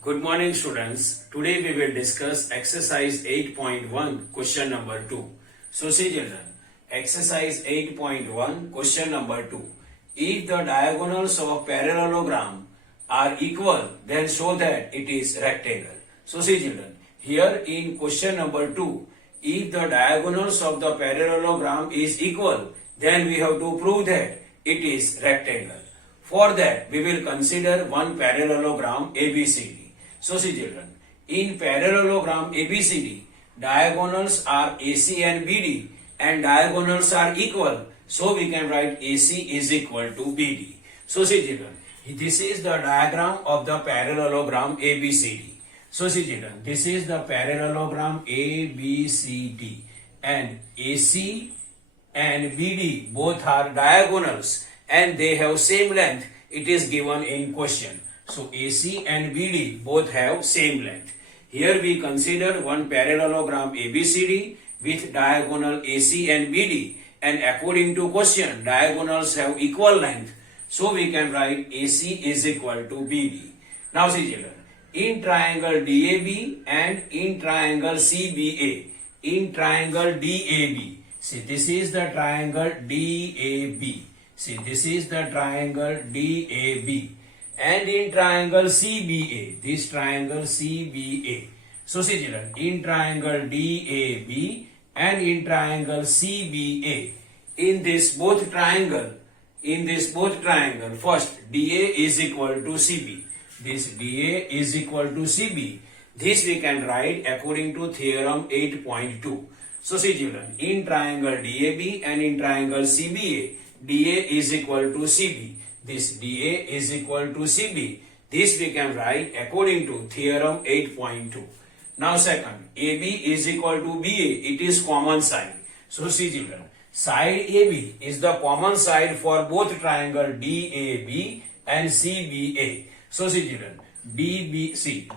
Good morning students. Today we will discuss exercise 8.1 question number 2. So see children, exercise 8.1 question number 2. If the diagonals of parallelogram are equal, then show that it is rectangle. So see children, here in question number 2, if the diagonals of the parallelogram is equal, then we have to prove that it is rectangle. For that, we will consider one parallelogram ABCD. So see children, in parallelogram ABCD, diagonals are AC and BD and diagonals are equal. So we can write AC is equal to BD. So see children, this is the diagram of the parallelogram ABCD. So see children, this is the parallelogram ABCD and AC and BD both are diagonals and they have same length. It is given in question. So AC and BD both have same length. Here we consider one parallelogram ABCD with diagonal AC and BD, and according to question diagonals have equal length. So we can write AC is equal to BD. Now see children, in triangle DAB and in triangle CBA, in triangle DAB, see this is the triangle DAB. See this is the triangle DAB. And in triangle CBA, this triangle CBA. So see children, in triangle DAB and in triangle CBA, in this both triangle, first DA is equal to CB. This DA is equal to CB. This we can write according to theorem 8.2. So see children, in triangle DAB and in triangle CBA, DA is equal to CB. This DA is equal to CB. This we can write according to theorem 8.2. Now second, AB is equal to BA. It is common side. So see children, side AB is the common side for both triangle DAB and CBA. So see children, DAB, see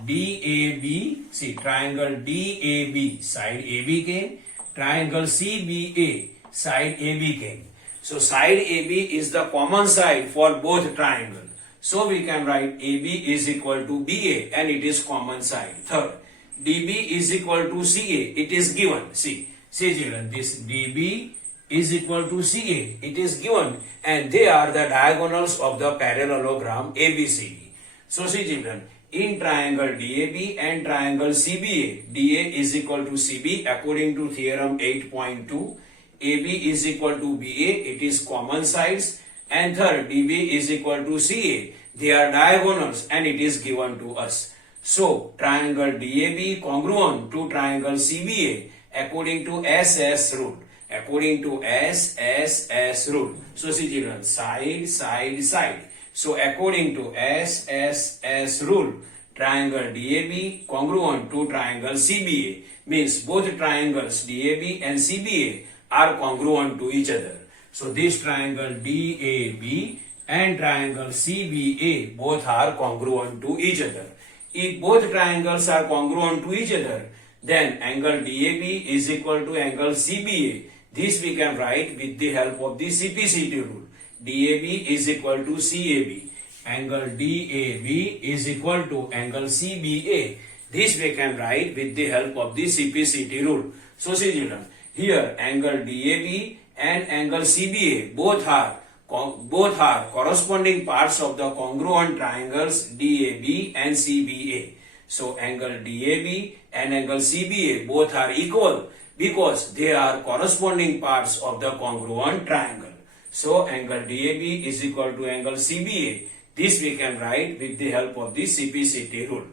triangle DAB, side AB came, triangle CBA, side AB came. So side AB is the common side for both triangles. So we can write AB is equal to BA and it is common side. Third, DB is equal to CA. It is given. See children, this DB is equal to CA. It is given and they are the diagonals of the parallelogram ABCD. So see children, in triangle DAB and triangle CBA, DA is equal to CB according to theorem 8.2. AB is equal to BA, it is common sides, and third DB is equal to CA, they are diagonals and it is given to us. So triangle DAB congruent to triangle CBA according to SS rule. According to SSS rule. So see children, side, side, side. So according to SSS rule, triangle DAB congruent to triangle CBA means both triangles DAB and CBA are congruent to each other. So this triangle DAB and triangle CBA both are congruent to each other. If both triangles are congruent to each other, then angle DAB is equal to angle CBA. This we can write with the help of the CPCT rule. DAB is equal to CAB. Angle DAB is equal to angle CBA. This we can write with the help of the CPCT rule. So see children, here angle DAB and angle CBA both are corresponding parts of the congruent triangles DAB and CBA. So angle DAB and angle CBA both are equal because they are corresponding parts of the congruent triangle. So angle DAB is equal to angle CBA. This we can write with the help of the CPCT rule.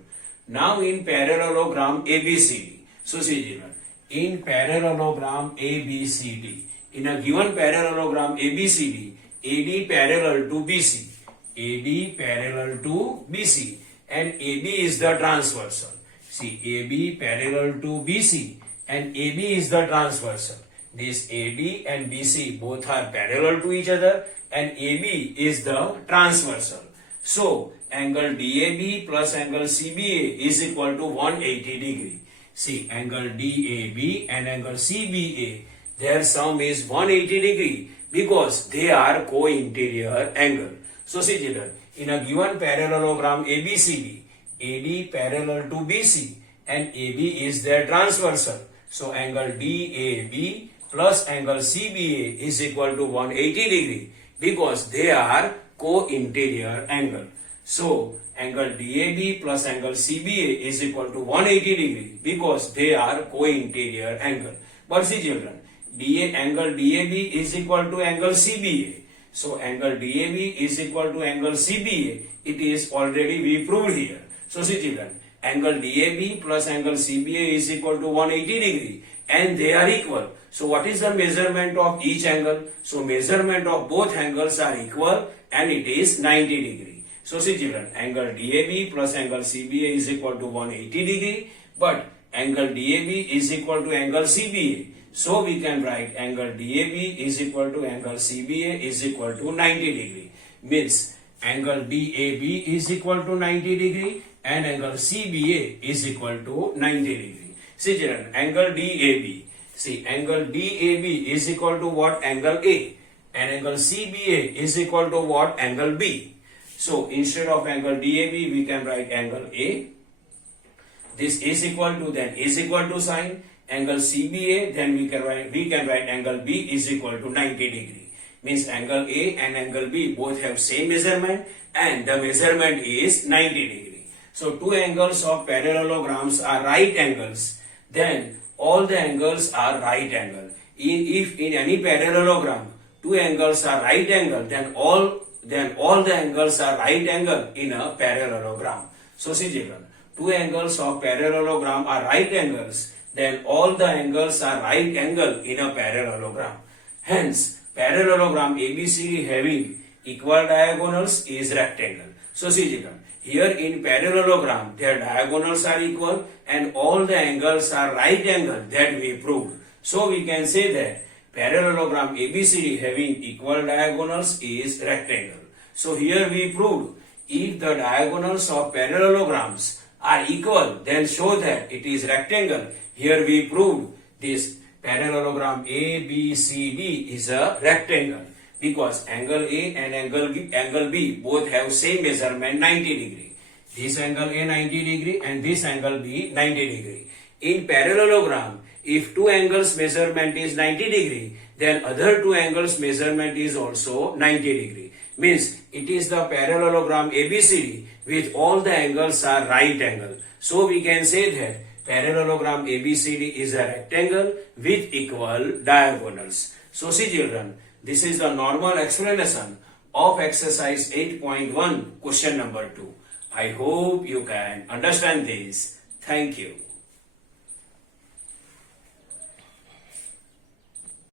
Now in parallelogram ABCD. So see children, in parallelogram ABCD, in a given parallelogram ABCD, AD parallel to BC, AD parallel to BC, and AB is the transversal. See, AB parallel to BC and AB is the transversal. This AD and BC both are parallel to each other and AB is the transversal. So angle DAB plus angle CBA is equal to 180 degree. See, angle DAB and angle CBA, their sum is 180 degree because they are co-interior angle. So see children, in a given parallelogram ABCD, AD parallel to BC and AB is their transversal. So angle DAB plus angle CBA is equal to 180 degree because they are co-interior angle. So angle DAB plus angle CBA is equal to 180 degree because they are co-interior angle. But see children, angle DAB is equal to angle CBA. So angle DAB is equal to angle CBA. It is already we proved here. So see children, angle DAB plus angle CBA is equal to 180 degree and they are equal. So what is the measurement of each angle? So measurement of both angles are equal and it is 90 degree. So see children, angle DAB plus angle CBA is equal to 180 degree, but angle DAB is equal to angle CBA. So we can write angle DAB is equal to angle CBA is equal to 90 degree. Means angle DAB is equal to 90 degree and angle CBA is equal to 90 degree. See children, angle DAB. See, angle DAB is equal to what? Angle A. And angle CBA is equal to what? Angle B. So instead of angle DAB, we can write angle A. This is equal to, then is equal to sign angle CBA, then we can write angle B is equal to 90 degree. Means angle A and angle B both have same measurement and the measurement is 90 degree. So two angles of parallelograms are right angles, then all the angles are right angle. If in any parallelogram two angles are right angle, then all the angles are right angle in a parallelogram. So see children, two angles of parallelogram are right angles, then all the angles are right angle in a parallelogram. Hence, parallelogram ABCD having equal diagonals is rectangle. So see children, here in parallelogram their diagonals are equal and all the angles are right angle, that we proved. So we can say that parallelogram ABCD having equal diagonals is rectangle. So here we proved if the diagonals of parallelograms are equal, then show that it is rectangle. Here we proved this parallelogram ABCD is a rectangle because angle A and angle B both have same measurement 90 degree. This angle A 90 degree and this angle B 90 degree. In parallelogram, if two angles measurement is 90 degree, then other two angles measurement is also 90 degree. Means it is the parallelogram ABCD with all the angles are right angle. So we can say that parallelogram ABCD is a rectangle with equal diagonals. So see children, this is the normal explanation of exercise 8.1 question number 2. I hope you can understand this. Thank you.